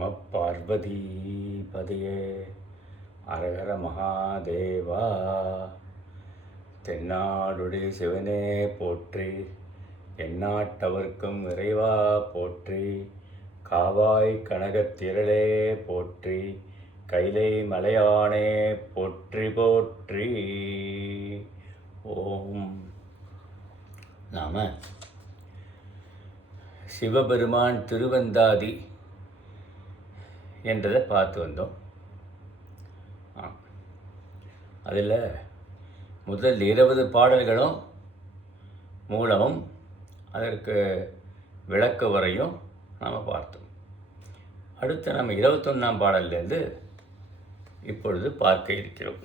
நம பார்வதி பதியே அரகர மகாதேவா. தென்னாடுடைய சிவனே போற்றி, எந்நாட்டவர்க்கும் இறைவா போற்றி. காவாய் கனகத்திரளே போற்றி, கைலை மலையானே போற்றி போற்றி. ஓம் நாம சிவபெருமான் திருவந்தாதி என்றதை பார்த்து வந்தோம். அதில் முதல் 20 பாடல்களும் மூலமும் அதற்கு விளக்க வரையும் நாம் பார்த்தோம். அடுத்து நம்ம 21ஆம் பாடல்லேருந்து இப்பொழுது பார்க்க இருக்கிறோம்.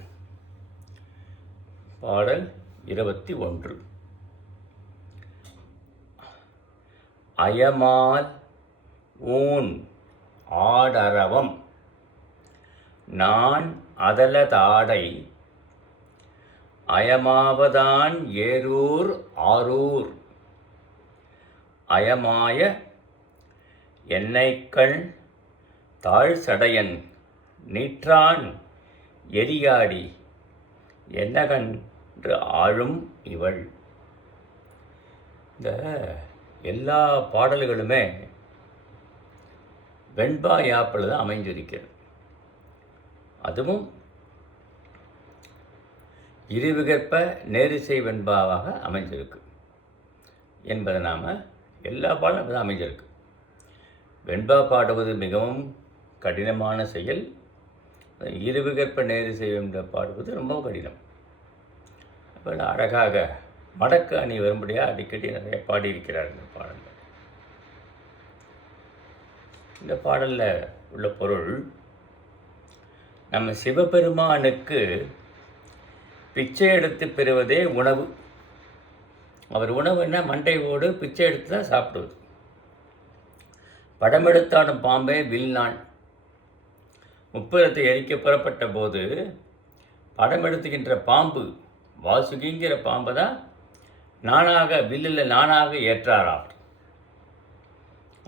பாடல் 21. அயமால் ஊன் ஆடரவம் நான் அதலதாடை அயமாவதான் ஏரூர் ஆரூர் அயமாய என்னைக்கண் தாழ்சடையன் நீற்றான் எரியாடி என்னகன்று ஆழும் இவள். இந்த எல்லா பாடல்களுமே வெண்பா யாப்பில் தான் அமைஞ்சிருக்கிறது. அதுவும் இருவிகற்ப நேரிசை வெண்பாவாக அமைஞ்சிருக்கு என்பதை நாம் எல்லா பாடலும் அப்படி தான் அமைஞ்சிருக்கு. வெண்பா பாடுவது மிகவும் கடினமான செயல். இருவிகற்ப நேரிசை வெண்பா பாடுவது ரொம்ப கடினம். அப்போ அழகாக மடக்கு அணி வரும்படியாக அடிக்கடி நிறைய பாடியிருக்கிறார் இந்த பாடலில். இந்த பாடலில் உள்ள பொருள், நம்ம சிவபெருமானுக்கு பிச்சை எடுத்து பெறுவதே உணவு. அவர் உணவுன்னா மண்டை ஓடு பிச்சை எடுத்து தான் சாப்பிடுவது. படமெடுத்தாடும் பாம்பே வில்லான். முப்புறத்தை எரிக்க புறப்பட்ட போது படம் எடுத்துக்கின்ற பாம்பு, வாசுகிங்கிற பாம்பை தான் நானாக வில்லில் நானாக ஏற்றாராம்.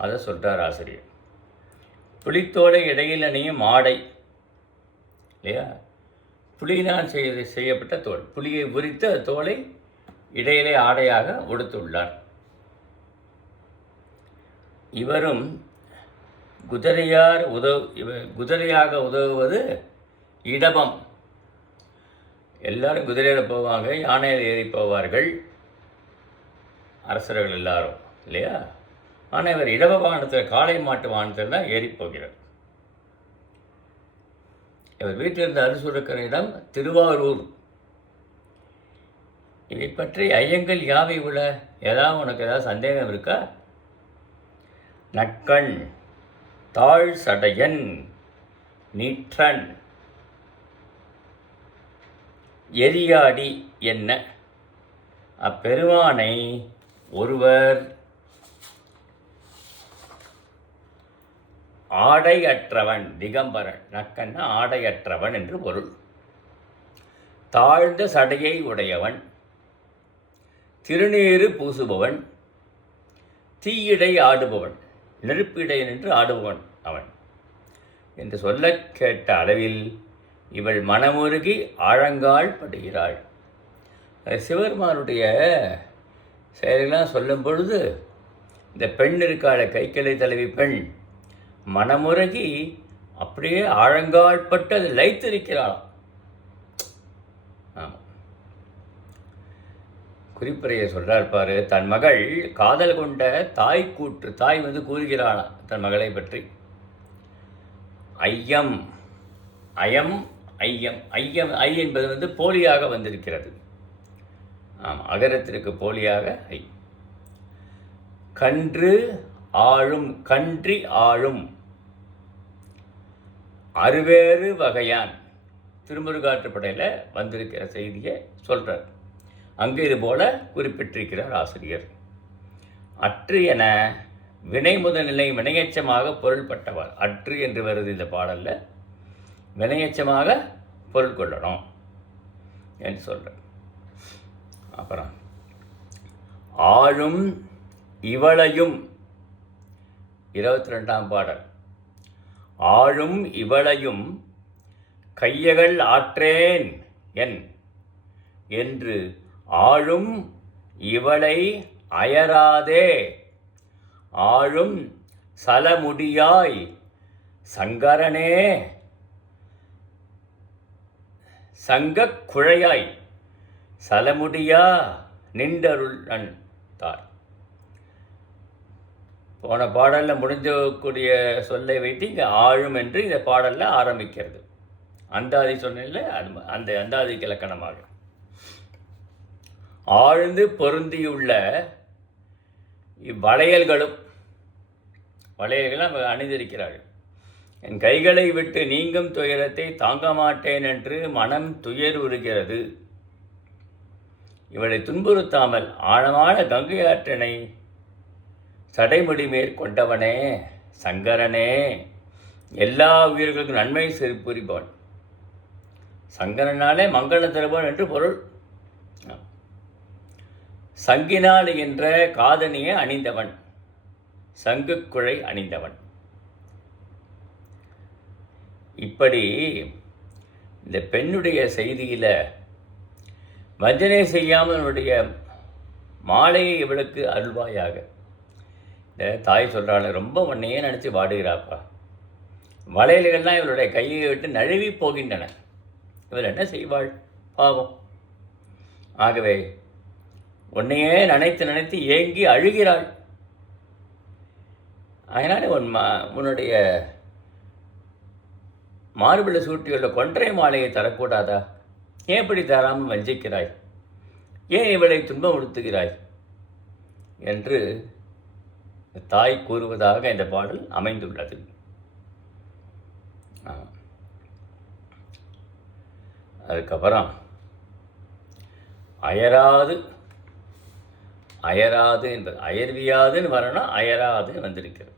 அதை சொல்கிறார் ஆசிரியர். புலித்தோலை இடையில் அணியும் ஆடை இல்லையா, புலியினால் செய்யப்பட்ட தோல், புலியை உரித்த தோலை இடையிலே ஆடையாக உடுத்துள்ளார். இவரும் குதிரையாக உதவுவது இடபம். எல்லாரும் குதிரையில் போவாங்க, யானையில் ஏறி போவார்கள் அரசர்கள் எல்லாரும் இல்லையா. ஆனால் இவர் இடப வாகனத்தில், காளை மாட்டு வாகனத்தில் தான் ஏறி போகிறார். இவர் வீட்டில் இருந்த அரிசுரக்கிற இடம் திருவாரூர். இதை பற்றி ஐயங்கள் யாவை உள்ள? ஏதாவது உனக்கு ஏதாவது சந்தேகம் இருக்கா? நக்கண் தாழ் சடையன் நீற்றன் எரியாடி என்ன, அப்பெருமானை ஒருவர் ஆடையற்றவன், திகம்பரன், நக்கன்னா ஆடையற்றவன் என்று பொருள். தாழ்ந்த சடையை உடையவன், திருநீறு பூசுபவன், தீயிடை ஆடுபவன், நெருப்பிடை நின்று ஆடுபவன் அவன் என்று சொல்ல கேட்ட அளவில் இவள் மனமுருகி ஆழங்கால் படுகிறாள். சிவபெருமானுடைய செயலெல்லாம் சொல்லும் பொழுது இந்த பெண் இருக்காள, கைக்கிளை தலைவி பெண், மனமுருகி அப்படியே ஆழங்கால்பட்டு அது லைத்திருக்கிறாளாம். ஆமாம், குறிப்புரையை சொல்கிறார் பாரு. தன் மகள் காதல் கொண்ட தாய் கூறுகிறாளாம் தன் மகளை பற்றி. ஐயம் ஐ என்பது போலியாக வந்திருக்கிறது. ஆமாம், அகரத்திற்கு போலியாக ஐ. கன்று ஆளும், கன்றி ஆளும், அறுவேறு வகையான். திருமுருகாற்றுப்படையில் வந்திருக்கிற செய்தியை சொல்கிறார். அங்கே இது போல குறிப்பிட்டிருக்கிறார் ஆசிரியர். அற்று என வினை முதல்நிலை வினையச்சமாக பொருள்பட்டவர். அற்று என்று வருது இந்த பாடலில். வினையச்சமாக பொருள் கொள்ளணும் என்று சொல்கிறார். அப்புறம் ஆளும் இவளையும் 22ஆம் பாடல். ஆழும் இவளையும் கையகள் ஆற்றேன் என் என்று ஆழும் இவளை அயராதே ஆழும் சலமுடியாய் சங்கரனே சங்கக் குழையாய் சலமுடியா நின்றருள் தார். போன பாடலில் முடிஞ்சக்கூடிய சொல்லை வைத்து இங்கே ஆழும் என்று இந்த பாடலில் ஆரம்பிக்கிறது. அந்தாதி சொன்னில் அந்த அந்தாதிக்கு இலக்கணமாக ஆழ்ந்து பொருந்தியுள்ள இவ்வளையல்களும் வளையல்கள் அணிந்திருக்கிறார்கள். என் கைகளை விட்டு நீங்கும் துயரத்தை தாங்க மாட்டேன் என்று மனம் துயருகிறது. இவளை துன்புறுத்தாமல் ஆழமான கங்கை ஆற்றினை சடைமுடி மேற்கொண்டவனே சங்கரனே எல்லா உயிர்களுக்கும் நன்மை புரிபவன். சங்கரனாலே மங்களம் தருபவன் என்று பொருள். சங்கினால் என்ற காதணியை அணிந்தவன், சங்குக்குழை அணிந்தவன். இப்படி இந்த பெண்ணுடைய செய்தியில் வஞ்சனை செய்யாமல் அவனுடைய மாலையை இவளுக்கு அருள்வாயாக. இந்த தாய் சொல்கிறாள், ரொம்ப உன்னையே நினச்சி வாடுகிறாப்பா. வளையல்கள்லாம் இவளுடைய கையை விட்டு நழுவி போகின்றன. இவள் என்ன செய்வாள் பாவம். ஆகவே உன்னையே நினைத்து ஏங்கி அழுகிறாள். அதனால் உன்னுடைய மார்பில் சூட்டியுள்ள கொன்றை மாலையை தரக்கூடாதா? ஏன் இப்படி தராமல் வஞ்சிக்கிறாய்? ஏன் இவளை துன்பப்படுத்துகிறாய் என்று தாய் கூறுவதாக இந்த பாடல் அமைந்துள்ளது. அதுக்கப்புறம் அயராது என்பது அயர்வியாதுன்னு வரணும், அயராதுன்னு வந்திருக்கிறது.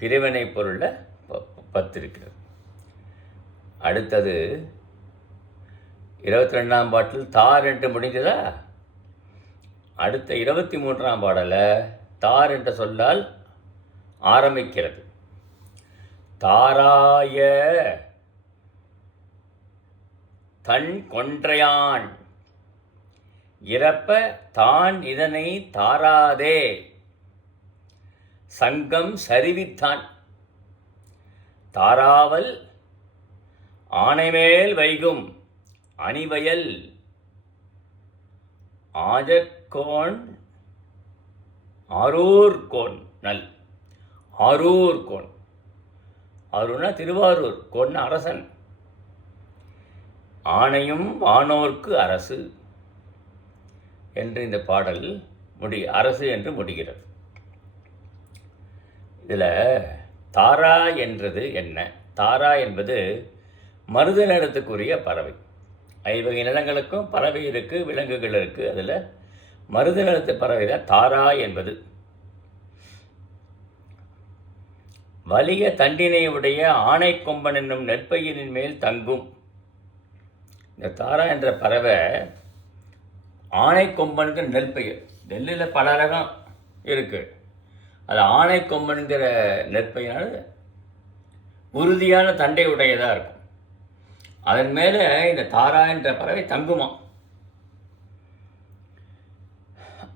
பிரிவினை பொருளில் 10 இருக்கிறது. அடுத்தது 22ஆம் பாட்டில் தார் என்று முடிந்ததா? அடுத்த 23ஆம் பாடலில் தார் என்ற சொல்லால் ஆரம்பிக்கிறது. தாராய தன் கொன்றையான் இறப்ப தான் இதனை தாராதே சங்கம் சரிவித்தான் தாராவல் ஆனைமேல் வைகும் அணிவயல் ஆஜக்கோன் ஆரூர்கோன் நல். ஆரூர்கோன், ஆரூர்னா திருவாரூர், கோன் அரசன். ஆணையும் வானோர்க்கு அரசு என்று இந்த பாடல் அரசு என்று முடிகிறது. இதில் தாரா என்றது என்ன? தாரா என்பது மருத நிலத்துக்குரிய பறவை. 5 வகை நிலங்களுக்கும் பறவை இருக்குது, விலங்குகள் இருக்குது. அதில் மருத நிலத்து பறவை தான் தாரா என்பது. வலிய தண்டினை உடைய ஆணைக்கொம்பன் என்னும் நெற்பயிரின் மேல் தங்கும். இந்த தாரா என்ற பறவை ஆணைக்கொம்பனுக்கு நெற்பயிர். நெல்லில் பல ரகம் இருக்குது. அது ஆணைக்கொம்பனுங்கிற நெற்பயிரால் உறுதியான தண்டை உடையதாக இருக்கும். அதன் மேலே இந்த தாரா என்ற பறவை தங்குமா.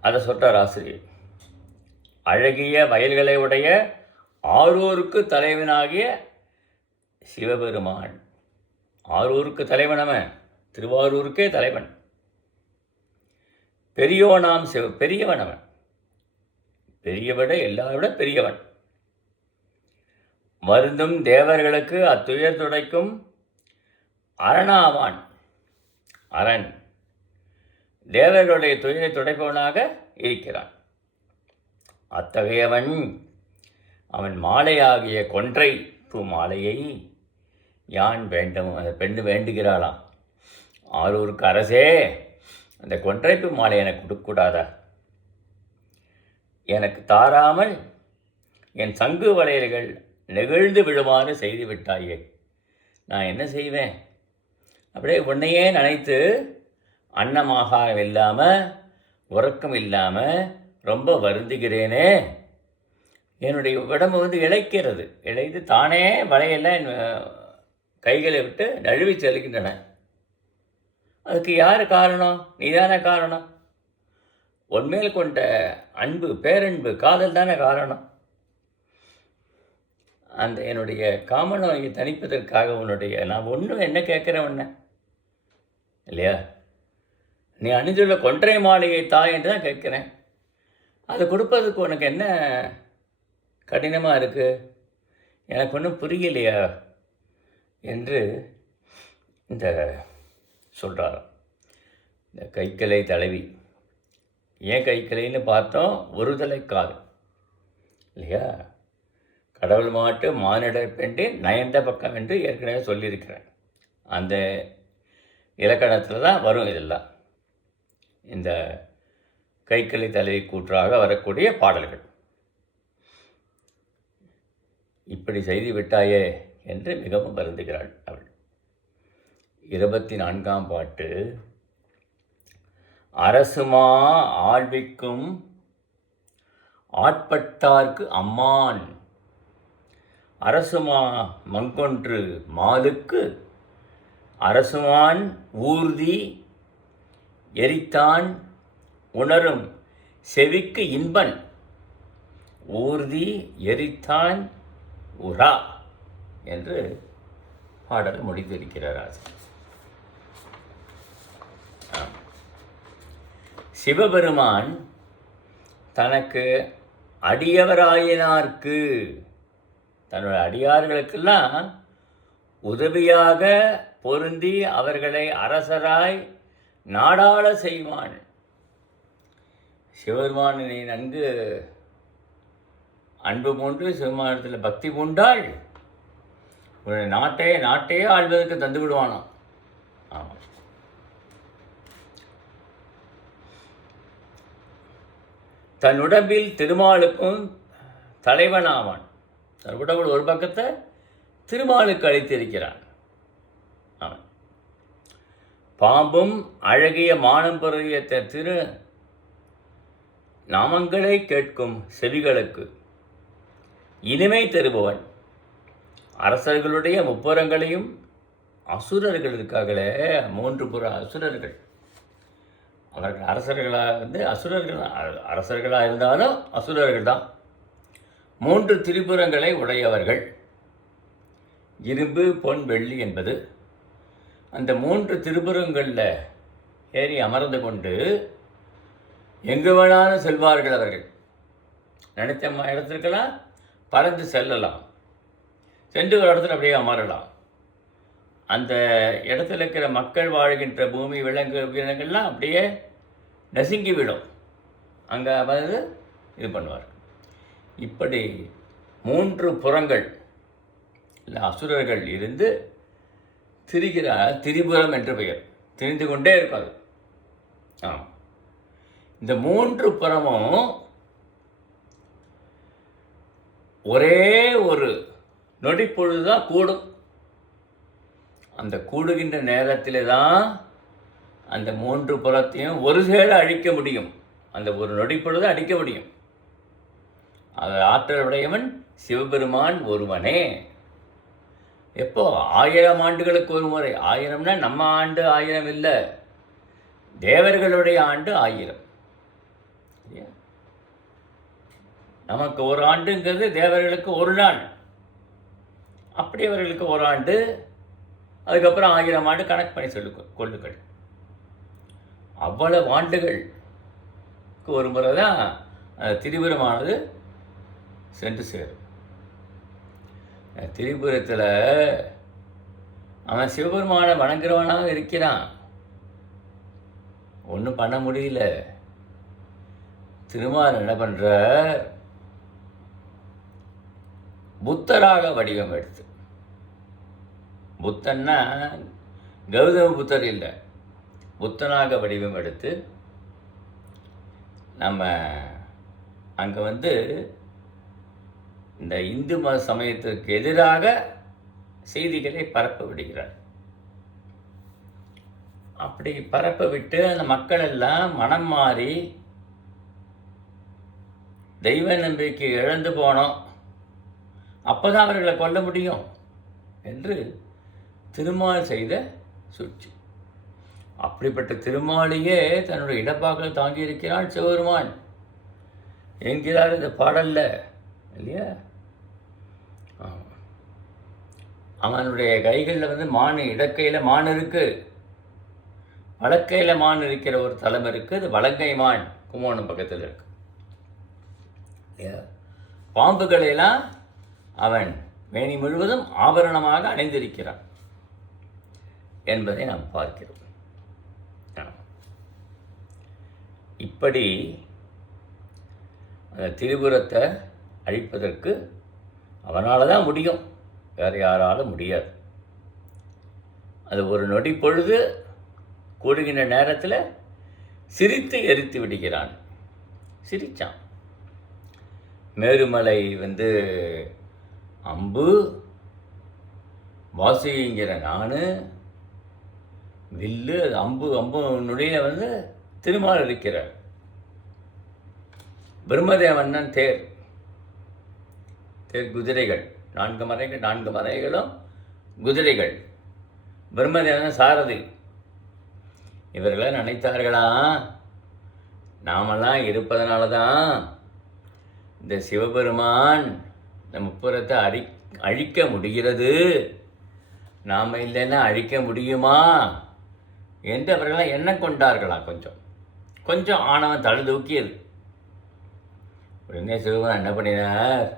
அதை சொல்கிறார் ஆசிரியர். அழகிய வயல்களை உடைய ஆரூருக்கு தலைவனாகிய சிவபெருமான். ஆரூருக்கு தலைவனவன், திருவாரூருக்கே தலைவன். பெரியோனாம் பெரியவன் அவன், பெரியவிட எல்லாரோட பெரியவன். வருந்தும் தேவர்களுக்கு அத்துயர் துடைக்கும் அரணாவான். அரண் தேவர்களுடைய துயரை துடைப்பவனாக இருக்கிறான். அத்தகையவன் அவன் மாலையாகிய கொன்றை பூ மாலையை யான் வேண்டும். அந்த பெண்ணு வேண்டுகிறாளாம், ஆரூருக்கு அரசே, அந்த கொன்றைப்பு மாலை எனக்கு கொடுக்கூடாதா? எனக்கு தாராமல் என் சங்கு வளையல்கள் நெகிழ்ந்து விழுமாறு செய்து விட்டாயே, நான் என்ன செய்வேன்? அப்படியே உன்னையே நினைத்து அன்னமாகாரம் இல்லாமல் உறக்கம் இல்லாமல் ரொம்ப வருந்துகிறேனே என்னுடைய உடம்பு வந்து இளைக்கிறது. இளைத்து தானே வலையெல்லாம் என் கைகளை விட்டு நழுவி செல்கின்றன. அதுக்கு யார் காரணம்? நீதானே காரணம். உன்மேல் கொண்ட அன்பு, பேரன்பு, காதல் தானே காரணம். அந்த என்னுடைய காம நோயை தணிப்பதற்காக நான் ஒன்றும் என்ன கேட்குறேன் உன்னை இல்லையா? நீ அணிந்துள்ள கொன்றை மாலையை தாய் என்று தான் கேட்குறேன். அதை கொடுப்பதுக்கு உனக்கு என்ன கடினமாக இருக்குது? எனக்கு ஒன்றும் புரியலையா என்று இந்த சொல்கிறாராம் இந்த கைக்கிளை தலைவி. ஏன் கைக்கிளைன்னு பார்த்தோம், ஒருதலை காதல் இல்லையா? கடவுள் மாட்டு மானிட பெண்டு நயந்த பக்கம் என்று ஏற்கனவே சொல்லியிருக்கிறேன். அந்த இலக்கணத்தில் தான் வரும் இதெல்லாம். இந்த கைக்கிளை தலைவி கூற்றாக வரக்கூடிய பாடல்கள். இப்படி செய்து விட்டாயே என்று மிகவும் வருந்துகிறாள் அவள். 24ஆம் பாட்டு. அரசுமா ஆழ்விக்கும் ஆட்பட்டார்க்கு அம்மான், அரசுமா மங்கொன்று மாலுக்கு அரசுமான் ஊர்தி எரித்தான் உணரும் செவிக்கு இன்பன், ஊர்தி எரித்தான் உரா என்று பாடல் முடித்திருக்கிறார் ஆசிரியர். சிவபெருமான் தனக்கு அடியவராயினார்க்கு, தன்னுடைய அடியார்களுக்கெல்லாம் உதவியாக பொருந்தி அவர்களை அரசராய் நாடாள செய்வான். சிவபெருமானை நன்கு அன்பு பூண்டு சிவபெருமானத்தில் பக்தி பூண்டால் ஒரு நாட்டையே ஆள்வதற்கு தந்து விடுவானாம். ஆமாம். தன் உடம்பில் திருமாலுக்கும் தலைவனாவான். தன் உடம்பில் ஒரு பக்கத்தை திருமாலுக்கு அளித்திருக்கிறான். அவன் பாம்பும் அழகிய மானம் பொருந்திய திரு நாமங்களை கேட்கும் செவிகளுக்கு இனிமை தருபவன். அரசர்களுடைய முப்புறங்களையும் அசுரர்கள் இருக்காங்களே, 3 புற அசுரர்கள், அவர்கள் அரசர்களாக இருந்தாலும் அசுரர்கள் தான். 3 திரிபுரங்களை உடையவர்கள். இரும்பு, பொன், வெள்ளி என்பது. அந்த 3 திரிபுரங்களில் ஏறி அமர்ந்து கொண்டு எங்கு வேணாலும் செல்வார்கள் அவர்கள். நினைத்த இடத்திற்கெல்லாம் பறந்து செல்லலாம், சென்று ஒரு இடத்துல அப்படியே அமரலாம். அந்த இடத்துல இருக்கிற மக்கள் வாழ்கின்ற பூமி, விலங்கு, உயிரினங்கள்லாம் அப்படியே நசுங்கி விடும். அங்கே வந்து இது பண்ணுவார். இப்படி 3 புறங்கள் இல்லை அசுரர்கள் இருந்து திரிபுரம் என்று பெயர். திரிந்து கொண்டே இருப்பார். இந்த 3 புறமும் ஒரே ஒரு நொடிப்பொழுதுதான் கூடும். அந்த கூடுகின்ற நேரத்தில் தான் அந்த 3 புறத்தையும் ஒரு சேர அழிக்க முடியும். அந்த ஒரு நொடிப்பொழுது அழிக்க முடியும். அது ஆற்றல் உடையவன் சிவபெருமான் ஒருவனே. எப்போ? 1000 ஆண்டுகளுக்கு ஒரு முறை. 1000னா நம்ம ஆண்டு 1000 இல்லை, தேவர்களுடைய ஆண்டு 1000. நமக்கு ஒரு ஆண்டுங்கிறது தேவர்களுக்கு ஒரு நாள். அப்படி அவர்களுக்கு ஒரு ஆண்டு, அதுக்கப்புறம் 1000 ஆண்டு கணக்கு பண்ணி கொள்ளுங்கள். அவ்வளவு ஆண்டுகளுக்கு ஒரு முறை தான் திரிபுரமானது சென்று சேரும். திரிபுரத்தில் அவன் சிவபெருமானை வணங்குறவனாக இருக்கிறான். ஒன்றும் பண்ண முடியல. திருமால் என்ன பண்ணுறார்? புத்தராக வடிவம் எடுத்து, புத்தன்னா கௌதம புத்தர் இல்லை, புத்தனாக வடிவம் எடுத்து நம்ம அங்கே வந்து இந்த இந்து மத சமயத்திற்கு எதிராக செய்திகளை பரப்ப விடுகிறார். அப்படி பரப்ப விட்டு அந்த மக்கள் எல்லாம் மனம் மாறி தெய்வ நம்பிக்கை இழந்து போனோம், அப்போ தான் அவர்களை கொல்ல முடியும் என்று திருமால் செய்த சூழ்ச்சி. அப்படிப்பட்ட திருமாலையே தன்னுடைய இடப்பாக்கள் தாங்கியிருக்கிறான் சிவபெருமான் என்கிறார் இந்த பாடல்ல, இல்லையா? அவனுடைய கைகளில் மான், இடக்கையில் மான் இருக்கு, வலக்கையில் மான் இருக்கிற ஒரு தலம் இருக்குது. அது வலங்கை மான், கும்போணம் பக்கத்தில் இருக்கு. பாம்புகளையெல்லாம் அவன் மேனி முழுவதும் ஆபரணமாக அணிந்திருக்கிறான் என்பதை நாம் பார்க்கிறோம். இப்படி அந்த திரிபுரத்தை அழிப்பதற்கு அவனால் தான் முடியும், வேறு யாராலும் முடியாது. அது ஒரு நொடி பொழுது கூடுகின்ற நேரத்தில் சிரித்து எரித்து விடுகிறான். சிரித்தான். மேருமலை அம்பு, வாசிங்கிற நான், வில்லு, அம்பு நுழையில் திருமால் இருக்கிறார். பிரம்மதேவன் தேர் குதிரைகள், 4 மலைகளும் குதிரைகள். பிரம்மதேவன் சாரதி. இவர்களை நினைத்தார்களா, நாமெல்லாம் இருப்பதனால தான் இந்த சிவபெருமான் இந்த முப்புறத்தை அழிக்க முடிகிறது, நாம் இல்லைன்னா அழிக்க முடியுமா என்று அவர்களாம் எண்ணம் கொண்டார்களாம். கொஞ்சம் ஆணவம் தலை தூக்கியது. உடனே சிவபெருமான் என்ன பண்ணினார்,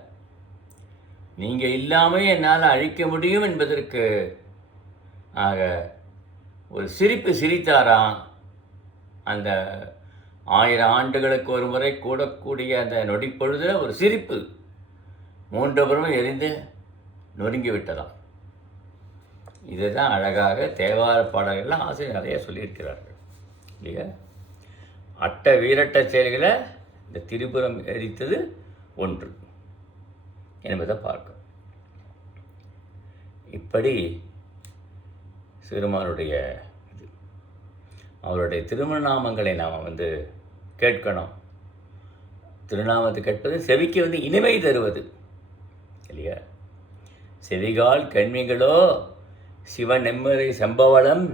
நீங்கள் இல்லாமல் என்னால் அழிக்க முடியும் என்பதற்கு ஆக ஒரு சிரிப்பு சிரித்தாராம். அந்த 1000 ஆண்டுகளுக்கு ஒரு முறை கூடக்கூடிய அந்த நொடிப்பொழுதில் ஒரு சிரிப்பு 3 புறமும் எரிந்து நொறுங்கி விட்டதாம். இதுதான் அழகாக தேவார பாடல்கள்லாம் ஆசிரியர் நிறைய சொல்லியிருக்கிறார்கள், இல்லையா? அட்ட வீரட்ட செயல்களை இந்த திரிபுரம் எரித்தது ஒன்று என்பதை பார்க்கும். இப்படி சிறுமானுடைய அவருடைய திருநாமங்களை நாம் கேட்கணும். திருநாமத்தை கேட்பது செவிக்கு இனிமை தருவது, இல்லையா? செவிகால் கண்மிகளோ சிவன் நெம்மறை செம்பவளம்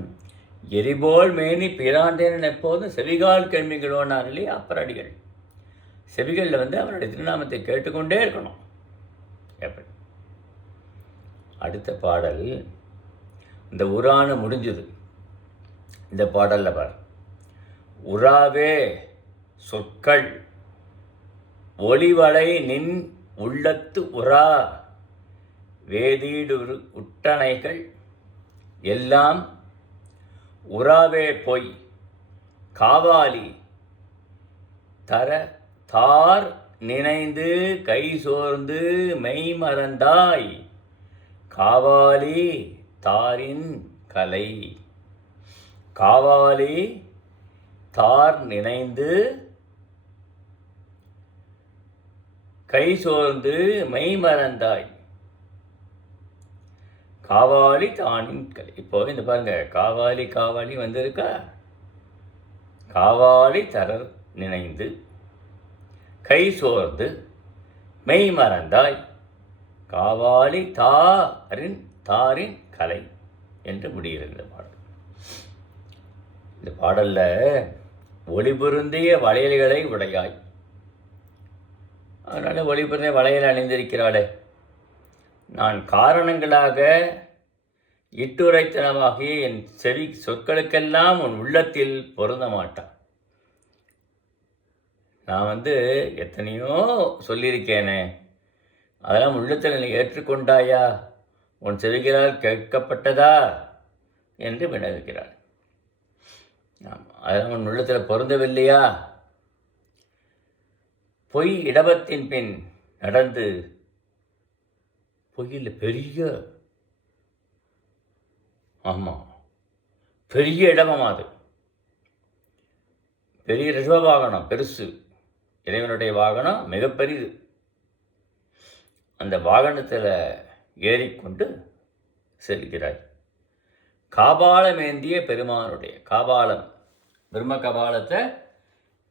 எரிபோல் மேனி பிராந்தேன் எப்போதும் செவிகால் கண்மிகளோனார், இல்லையா அப்பரடிகள். செவிகளில் அவருடைய திருநாமத்தை கேட்டுக்கொண்டே இருக்கணும். எப்படி? அடுத்த பாடல் இந்த உரான முடிஞ்சது. இந்த பாடலில் பார், உராவே சொற்கள் ஒளிவளை நின் உள்ளத்து உரா வேதீடு உட்டணைகள் எல்லாம் உராவே பொய் காவாலி தர தார் நினைந்து கை சோர்ந்து மெய் மறந்தாய் காவாலி தாரின் கலை. காவாலி தார் நினைந்து கை சோர்ந்து மெய் மறந்தாய் காவாலி தானின் கலை. இப்போ இந்த பாருங்க, காவாலி வந்திருக்கா. காவாலி தரர் நினைந்து கை சோர்ந்து மெய் மறந்தாய் காவாலி தாரின் கலை என்று முடிகிறது இந்த பாடல். இந்த பாடலில் ஒளி பொருந்திய வளையல்களை உடையாய், அதனால் ஒளி பொருந்திய வளையல் அணிந்திருக்கிறாளே, நான் காரணங்களாக இட்டுரைத்தனமாகிய என் செவி சொற்களுக்கெல்லாம் உன் உள்ளத்தில் பொருந்த மாட்டான். நான் எத்தனையோ சொல்லியிருக்கேனே, அதெல்லாம் உள்ளத்தில் நீ ஏற்றுக்கொண்டாயா, உன் செவிகளால் கேட்கப்பட்டதா என்று வினவுகிறார். அதெல்லாம் உன் உள்ளத்தில் பொருந்தவில்லையா? பொய் இடபத்தின் பின் நடந்து, பொய்யில் பெரிய இடமா, அது பெரிய ரிஷப வாகனம், பெருசு, இறைவனுடைய வாகனம் மிகப்பெரியது. அந்த வாகனத்தில் ஏறிக்கொண்டு செல்கிறாய். காபாலம் ஏந்திய பெருமானுடைய காபாலம், பிரம்ம கபாலத்தை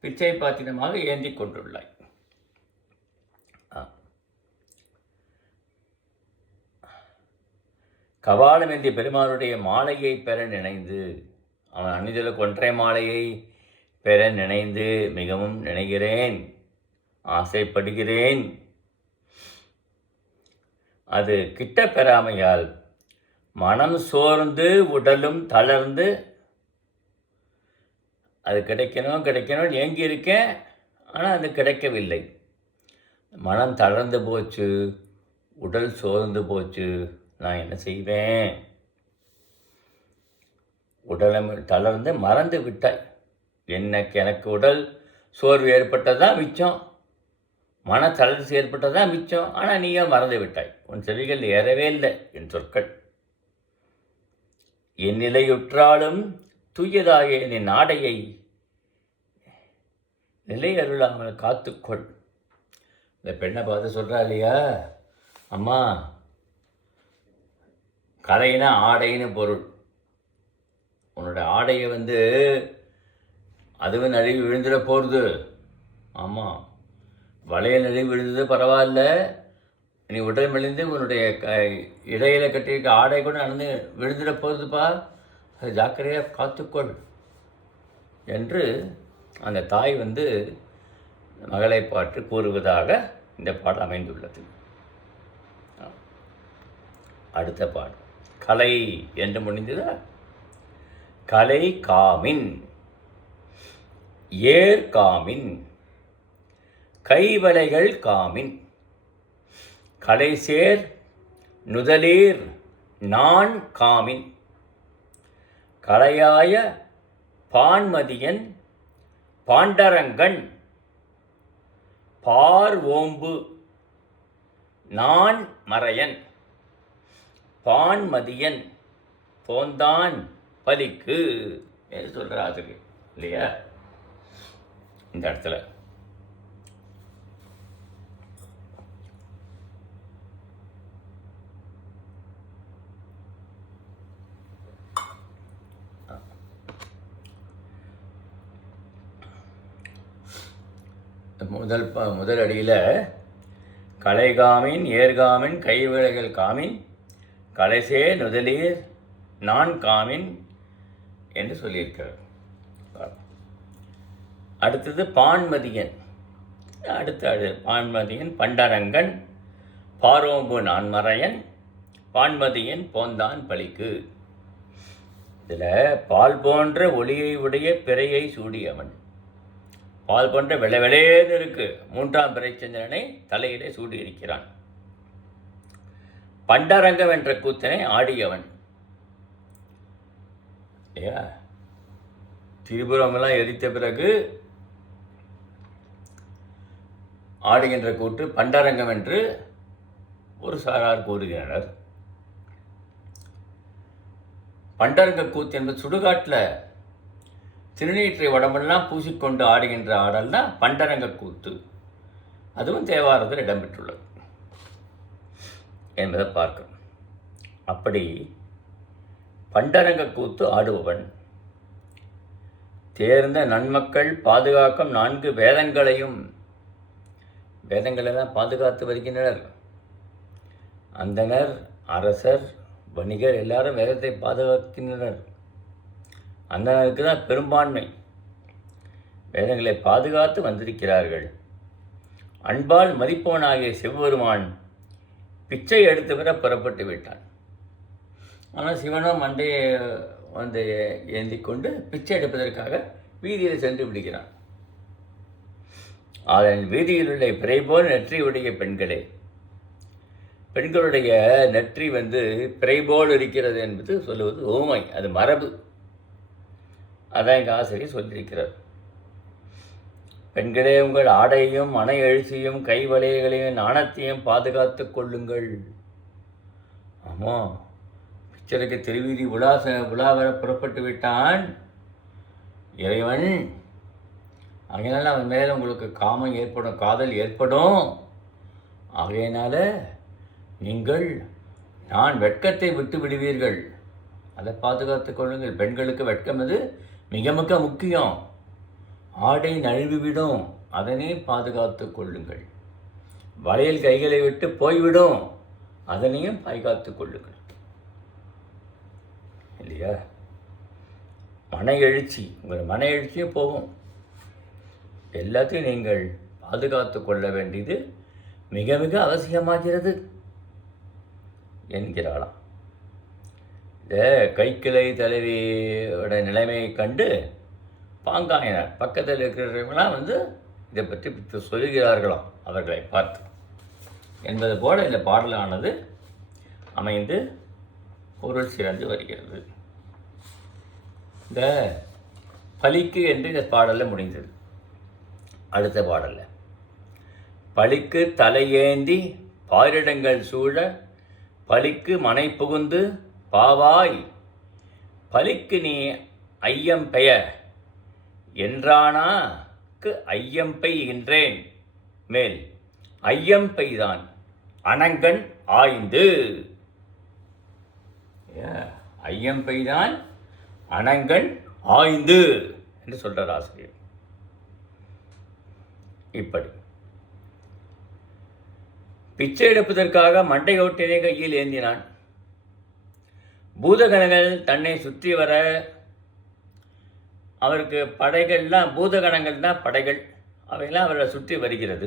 பிச்சை பாத்திரமாக ஏந்தி கொண்டுள்ளாய். கபாலம் என்ற பெருமானுடைய மாலையை பெற நினைந்து, அவன் அணிந்துள்ள கொன்றை மாலையை பெற நினைந்து மிகவும் நினைக்கிறேன், ஆசைப்படுகிறேன். அது கிட்ட பெறாமையால் மனம் சோர்ந்து உடலும் தளர்ந்து, அது கிடைக்கணும் ஏங்கி இருக்கேன், ஆனால் அது கிடைக்கவில்லை. மனம் தளர்ந்து போச்சு, உடல் சோர்ந்து போச்சு, நான் என்ன செய்வேன்? உடலம் தளர்ந்து மறந்து விட்டாய். எனக்கு உடல் சோர்வு ஏற்பட்டதான் மிச்சம், மன தளர்ச்சி ஏற்பட்டதான் மிச்சம். ஆனால் நீயே மறந்து விட்டாய், உன் செவிகள் ஏறவே இல்லை என் சொற்கள். என் நிலையுற்றாலும் தூயதாகிய என் ஆடையை நிலை அருளாமல் காத்துக்கொள். இந்த பெண்ணை பார்த்து சொல்கிறா இல்லையா, அம்மா கலைனா ஆடைன்னு பொருள். உன்னோட ஆடையை அதுவும் நழுவி விழுந்துட போகிறது. ஆமாம், வளையல் நழுவி விழுந்தது பரவாயில்ல, நீ உடல் மெலிந்து உன்னுடைய இடையில கட்டியிருக்க ஆடை கூட நடந்து விழுந்துட போகுதுப்பா, அது ஜாக்கிரதையாக காத்துக்கொள் என்று அந்த தாய் மகளை பாட்டு கூறுவதாக இந்த பாடல் அமைந்துள்ளது. அடுத்த பாடல் கலை என்று முடிந்ததா? கலை காமின் ஏர் காமின் கைவளைகள் காமின் கலைசேர் நுதலீர் நான் காமின் கலையாய பான்மதியன் பாண்டரங்கன் பார் ஓம்பு நான் மறையன் பான்மதியன் போந்தான் பலிக்கு என்று சொல்கிற ஆசிரியர் இல்லையா? இந்த இடத்துல முதல் அடியில் கலைகாமின் ஏர்காமின் கைவிளைகள் காமின் கலைசே நுதலீர் நான் காமின் என்று சொல்லியிருக்கிறார். அடுத்தது பான்மதியன். பான்மதியன் பண்டரங்கன் பாரோம்பு நான்மறையன் பான்மதியன் போந்தான் பலிக்கு. இதில் பால் போன்ற ஒளியை உடைய பிறையை சூடியவன், பால் போன்ற வெள்ளவெளேன்னு இருக்கு, மூன்றாம் பிறைச்சந்திரனை தலையிலே சூடியிருக்கிறான். பண்டரங்கம் என்ற கூத்தனை ஆடியவன் இல்லையா? திரிபுரமெல்லாம் எரித்த பிறகு ஆடுகின்ற கூட்டு பண்டரங்கம் என்று ஒரு சாரார் கூறுகின்றனர். பண்டரங்க கூத்து என்பது சுடுகாட்டில் திருநீற்றை உடம்பெல்லாம் பூசிக்கொண்டு ஆடுகின்ற ஆடல் தான் பண்டரங்க கூத்து. அதுவும் தேவாரத்தில் இடம்பெற்றுள்ளது என்பதை பார்க்க. அப்படி பண்டரங்க கூத்து ஆடுபவன் தேர்ந்த நன்மக்கள் பாதுகாக்கும் 4 வேதங்களையும், வேதங்களெல்லாம் பாதுகாத்து வருகின்றனர். அந்தனர், அரசர், வணிகர் எல்லாரும் வேதத்தை பாதுகாக்கின்றனர். அந்தனருக்கு தான் பெரும்பான்மை, வேதங்களை பாதுகாத்து வந்திருக்கிறார்கள். அன்பால் மதிப்போனாகிய சிவபெருமான் பிச்சை எடுத்து பெற புறப்பட்டு விட்டான். ஆனால் சிவனோ மண்டையை ஏந்தி கொண்டு பிச்சை எடுப்பதற்காக வீதியில் சென்று விடுகிறான். அதன் வீதியில் உள்ள பிறை போல் நெற்றியுடைய பெண்களே, பெண்களுடைய நெற்றி பிறை போல் இருக்கிறது என்பது சொல்லுவது ஓமை, அது மரபு. அதான் எங்கள் ஆசிரியர் சொல்லியிருக்கிறார். பெண்களே, உங்கள் ஆடையையும் மனை எழுச்சியும் கைவளையங்களையும் நாணத்தையும் பாதுகாத்து கொள்ளுங்கள். ஆமாம், பிச்சருக்கு திருவீதி உலா வர புறப்பட்டு விட்டான் இறைவன். அதனால அவன் மேலே உங்களுக்கு காமம் ஏற்படும், காதல் ஏற்படும். ஆகையினால நீங்கள் நான் வெட்கத்தை விட்டு விடுவீர்கள், அதை பாதுகாத்து கொள்ளுங்கள். பெண்களுக்கு வெட்கம் அது மிக மிக முக்கியம். ஆடை நழுவிவிடும், அதனை பாதுகாத்து கொள்ளுங்கள். வளையல் கைகளை விட்டு போய்விடும், அதனையும் பாதுகாத்து கொள்ளுங்கள். இல்லையா? மன எழுச்சி, உங்கள் மன எழுச்சியும் போகும். எல்லாத்தையும் நீங்கள் பாதுகாத்து கொள்ள வேண்டியது மிக மிக அவசியமாகிறது என்கிறாளாம். இந்த கைக்கிளை தலைவியோட நிலைமையை கண்டு பாங்காயினார் பக்கத்தில் இருக்கிறவங்களாம் இதை பற்றி சொல்லுகிறார்களாம் அவர்களை பார்த்து என்பது போல இந்த பாடலானது அமைந்து பொருள் சிறந்து வருகிறது. இந்த பலிக்கு என்று இந்த பாடலில் முடிந்தது. அடுத்த பாடலில் பலிக்கு தலையேந்தி பாரிடங்கள் சூழ பலிக்கு மனை புகுந்து பாவாய் பலிக்கு நீ ஐயம் பெய என்றானாக்கு ஐயம் பெய்கின்றேன் மேல் ஐயம் பெய்தான் அனங்கன் ஆய்ந்து. ஐயம் பெய்தான் அனங்கன் ஆய்ந்து என்று சொல்றார் ஆசிரியர். இப்படி பிச்சை எடுப்பதற்காக மண்டை ஓட்டினை கையில் ஏந்தினான். பூதகணங்கள் தன்னை சுற்றி வர அவருக்கு படைகள்லாம், பூதகணங்கள் தான் படைகள், அவையெல்லாம் அவரை சுற்றி வருகிறது.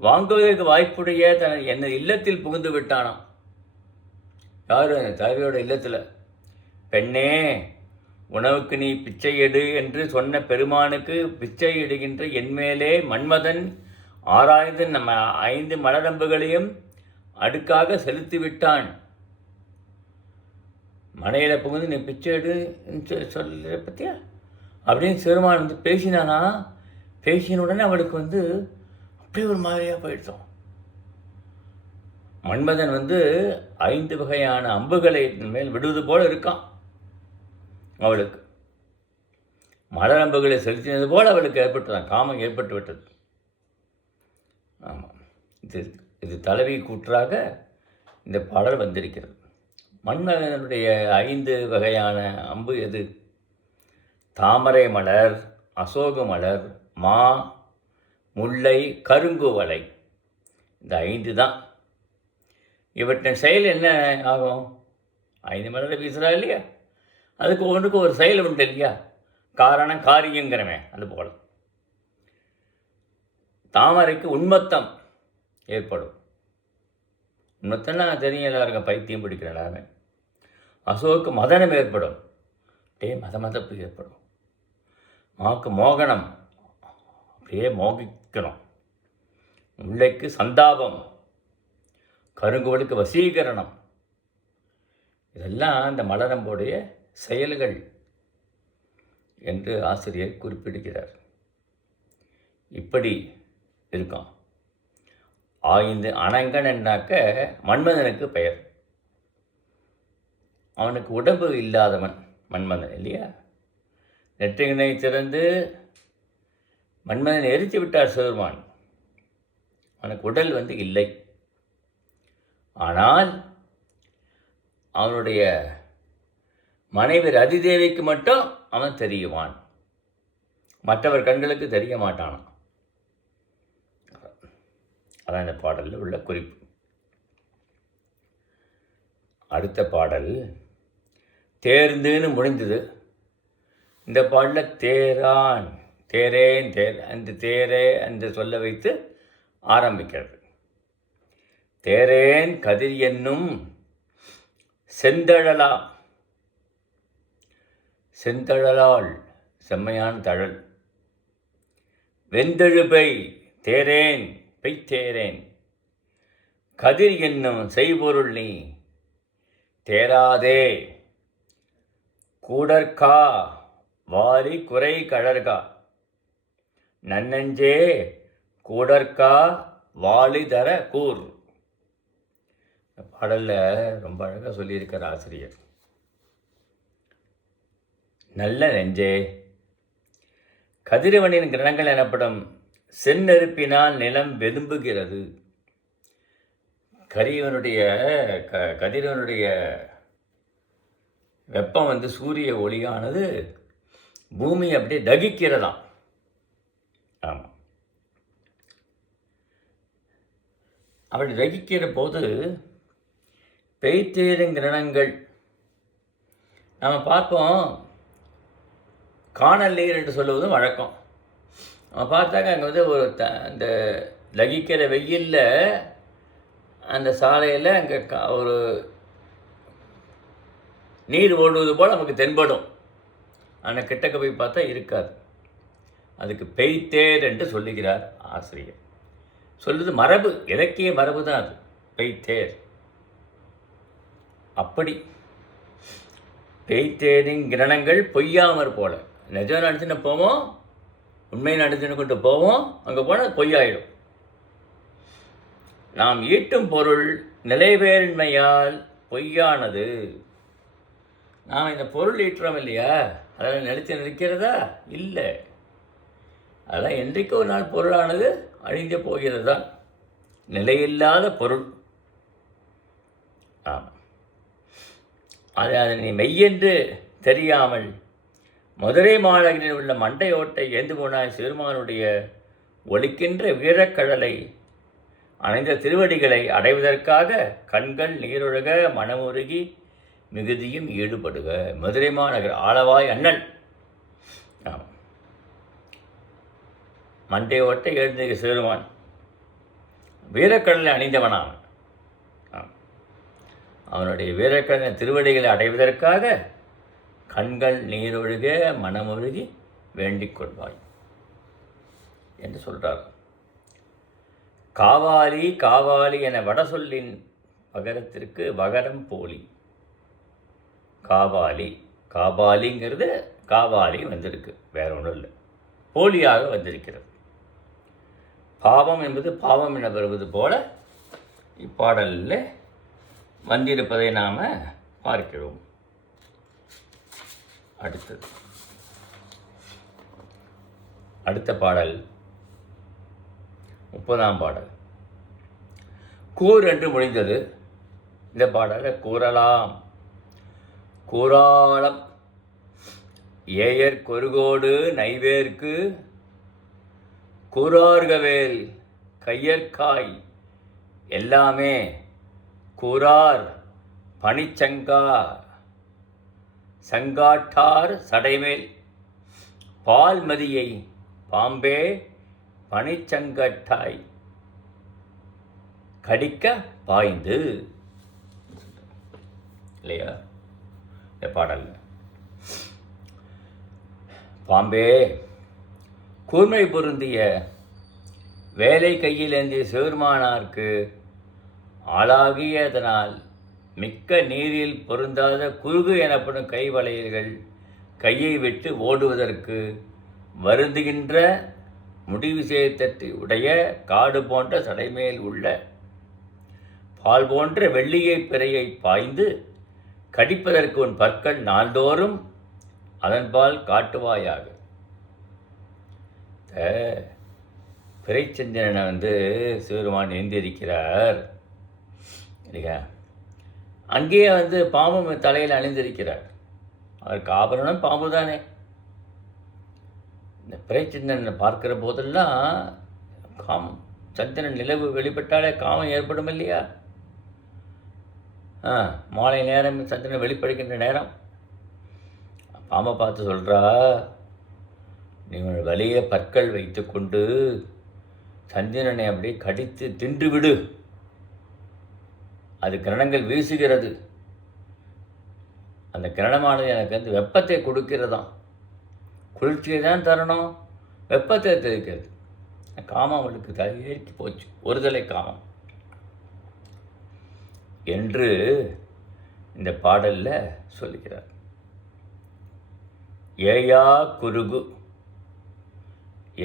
வாங்குவதற்கு வாய்ப்புடைய தன் இல்லத்தில் புகுந்து விட்டானாம். யாரு? தலைவியோட இல்லத்தில். பெண்ணே, உணவுக்கு நீ பிச்சை எடு என்று சொன்ன பெருமானுக்கு பிச்சை எடுகின்ற என்மேலே மன்மதன் ஆராய்ந்து நம்ம 5 மலரம்புகளையும் அடுக்காக செலுத்தி விட்டான். மனையில் புகுந்து நீ பிச்சை எடு சொல்ல பற்றியா அப்படின்னு சிறுமான் பேசினானா. பேசின உடனே அவளுக்கு அப்படியே ஒரு மாதிரியாக போயிடுச்சோம். மன்மதன் 5 வகையான அம்புகளை மேல் விடுவது போல இருக்கான். அவளுக்கு மலர் அம்புகளை செலுத்தினது போல் அவளுக்கு ஏற்பட்டுதான், காமம் ஏற்பட்டு விட்டது. ஆமாம், இது தலைவி கூற்றாக இந்த பாடல் வந்திருக்கிறது. மன்மதனுடைய 5 வகையான அம்பு எது? தாமரை மலர், அசோக மலர், மா, முல்லை, கருங்குவளை. இந்த 5 தான். இவற்றின் செயல் என்ன ஆகும்? 5 மலரை வீசுகிறா இல்லையா, அதுக்கு ஒன்றுக்கு ஒரு செயல் உண்டு இல்லையா? காரணம் காரியங்கிறமே அது போல. தாமரைக்கு உன்மத்தம் ஏற்படும். உன்மத்தம்னா தெரியும் எல்லாருக்கும், பைத்தியம் பிடிக்கிற எல்லாருமே. அசோக்கு மதனம் ஏற்படும், மதமதப்பு ஏற்படும். மாக்கு மோகனம், அப்படியே மோகிக்கணும். முல்லைக்கு சந்தாபம், கருங்குவலுக்கு வசீகரணம். இதெல்லாம் இந்த மலரம்போடைய செயல்கள் என்று ஆசிரியர் குறிப்பிடுகிறார். இப்படி இருக்கான். 5 அனங்கன் என்னாக்க மன்மதனுக்கு பெயர். அவனுக்கு உடம்பு இல்லாதவன் மன்மதன் இல்லையா? நெற்றியினை திறந்து மன்மதனை எரித்து விட்டார் சிவருமான். அவனுக்கு உடல் இல்லை. ஆனால் அவனுடைய மனைவி ரதிதேவிக்கு மட்டும் அவன் தெரியுவான், மற்றவர் கண்களுக்கு தெரிய மாட்டானான். அதான் இந்த பாடலில் உள்ள குறிப்பு. அடுத்த பாடல் தேர்ந்துன்னு முடிந்தது. இந்த பாடலில் தேரான், தேரேன், அந்த தேரே அந்த சொல்ல வைத்து ஆரம்பிக்கிறது. தேரேன் கதிர் என்னும் செந்தழலா, செந்தழலால் செம்மையான தழல். வெந்தெழுபை தேரேன் பெய்தேரேன் கதிர் என்னும் செய்பொருள் நீ தேராதே கூடற்கா வாரி குறை கழற்கா நன்னஞ்சே கூடற்கா வாலி தர கூர். பாடலில் ரொம்ப அழகாக சொல்லியிருக்கிற ஆசிரியர். நல்ல நெஞ்சே, கதிரவனின் கிரணங்கள் எனப்படும் செந்நெருப்பினால் நிலம் வெதும்புகிறது. கதிரவனுடைய வெப்பம் சூரிய ஒளியானது பூமி அப்படியே தகிக்கிறதாம். ஆமாம், அப்படி தகிக்கிற போது பெய்தேறும் கிரணங்கள் நம்ம பார்ப்போம். காணல் நீர் என்று சொல்லுவதும் வழக்கம். நம்ம பார்த்தாக்க அங்கே வந்து ஒரு அந்த லகிக்கிற வெயிலில் அந்த சாலையில் அங்கே ஒரு நீர் ஓடுவது போல் நமக்கு தென்படும். ஆனால் கிட்டக்க போய் பார்த்தா இருக்காது. அதுக்கு பெய்தேர் என்று சொல்லுகிறார் ஆசிரியர். சொல்லுது மரபு, இலக்கிய மரபு தான் அது, பெய்தேர். அப்படி பெய்தேரின் கிரணங்கள் பொய்யாமற் போல. நிஜம் நடிச்சுன்னு போவோம், உண்மை நடிச்சுன்னு கொண்டு போவோம், அங்கே போனால் பொய்யாயிடும். நாம் ஈட்டும் பொருள் நிலைவேண்மையால் பொய்யானது. நாம் இந்த பொருள் ஈட்டுறோம் இல்லையா, அதெல்லாம் நிலைத்து நிற்கிறதா? இல்லை. அதெல்லாம் என்றைக்கு ஒரு நாள் பொருளானது அழிந்து போகிறது தான். நிலையில்லாத பொருள். ஆமாம். அதனை மெய்யென்று தெரியாமல் மதுரை மாநகரில் உள்ள மண்டையோட்டை ஏந்து போனாய் சிறுமானுடைய ஒலிக்கின்ற வீரக்கடலை அணைந்த திருவடிகளை அடைவதற்காக கண்கள் நீரொழுக மனமுருகி மிகுதியும் ஈடுபடுக. மதுரை மாநகர் ஆளவாய் அண்ணன். ஆமாம். மண்டையோட்டை எழுந்த சிறுமான் வீரக்கடலை அணிந்தவனான். அவனுடைய வீரக்கடலை திருவடிகளை அடைவதற்காக கண்கள் நீரொழுக மனமொழுகி வேண்டிக் கொள்வாய் என்று சொல்கிறார். காவாலி காவாலி என வட சொல்லின் பகரத்திற்கு வகரம் போலி. காவாலி, காபாலிங்கிறது காவாலி வந்திருக்கு, வேற ஒன்றும் இல்லை, போலியாக வந்திருக்கிறது. பாவம் என்பது பாவம் என வருவது போல இப்பாடலில் வந்திருப்பதை நாம் பார்க்கிறோம். அடுத்த பாடல் 30ஆம் பாடல். கூர் என்று முடிந்தது. இந்த பாடலை கூறலாம், கூறாளம் ஏயர் கொருகோடு நைவேர்க்கு கூறார்கவேல் கையற்காய் எல்லாமே கூறார் பனிச்சங்கா சங்காட்டார் சடைமேல் பால்மதியை பாம்பே பனிச்சங்கட்டாய் கடிக்க பாய்ந்து. இல்லையா இந்த பாடல்? பாம்பே, கூர்மை பொருந்திய வேலை கையில் ஏந்திய சிவருமானார்க்கு ஆளாகியதனால் மிக்க நீரில் பொருந்தாத குறுகு எனப்படும் கைவளையல்கள் கையை விட்டு ஓடுவதற்கு வருந்துகின்ற முடிவிசேத்தத்தை உடைய காடு போன்ற சடைமேல் உள்ள பால் போன்ற வெள்ளியை பிறையை பாய்ந்து கடிப்பதற்கு உன் பற்கள் நாள்தோறும் அதன்பால் காட்டுவாயாக. பிறைச்சந்திரனை சிவருமான் ஏந்திருக்கிறார் இல்லையா? அங்கேயே பாம்பு தலையில் அணிந்திருக்கிறார். அவருக்கு ஆபரணம் பாம்பு தானே. இந்த பிறைச்சந்திரனை பார்க்கிற போதெல்லாம் காமம், சந்திரன் நிலவு வெளிப்பட்டாலே காமம் ஏற்படும் இல்லையா? மாலை நேரம் சந்திரன் வெளிப்படுகின்ற நேரம் பாம்பை பார்த்து சொல்கிறா, நீங்கள் வலிய பற்கள் வைத்து கொண்டு சந்திரனை அப்படியே கடித்து தின்று விடு. அது கிரணங்கள் வீசுகிறது. அந்த கிரணமானது எனக்கு வெப்பத்தை கொடுக்கிறதாம். குளிர்ச்சியை தான் தரணும், வெப்பத்தை தெரிவிக்கிறது. காமம் அவளுக்கு தலையேற்றி போச்சு, ஒருதலை காமம் என்று இந்த பாடலில் சொல்லுகிறார். ஏயா குருகு,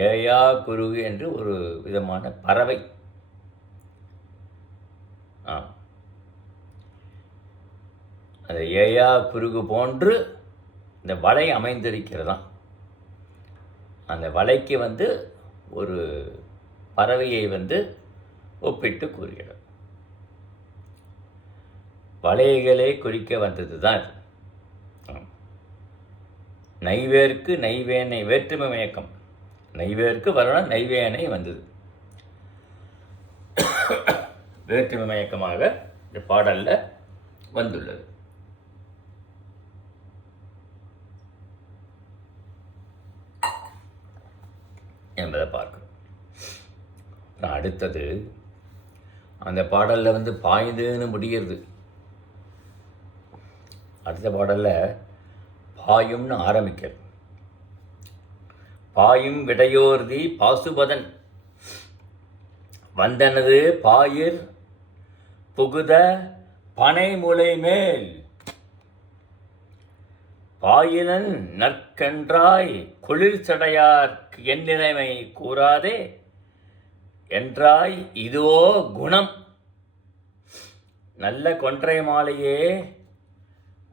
ஏயா குருகு என்று ஒரு விதமான பறவை. அந்த ஏயா குருகு போன்று இந்த வலை அமைந்திருக்கிறதாம். அந்த வலைக்கு ஒரு பறவையை ஒப்பிட்டு கூறுகிறார். வலைகளை குறிக்க வந்தது தான். நைவேர்க்கு நைவேனை, வேற்றுமை மயக்கம். நைவேர்க்கு வரணும், நைவேனை வந்தது. வேற்றுமை மயக்கமாக இந்த பாடலில் வந்துள்ளது. என்பதை பார்க்கணும். அடுத்தது அந்த பாடலில் பாயுதுன்னு முடிகிறது. அடுத்த பாடலில் பாயும்னு ஆரம்பிக்கிறது. பாயும் விடையோர்தி பாசுபதன் வந்தனது பாயிர் புகுத பனைமுலை மேல் பாயினன் நற்கென்றாய் குளிர் சடையார்க்கு என் நிலைமை கூறாதே என்றாய் இதுவோ குணம். நல்ல கொன்றை மாலையே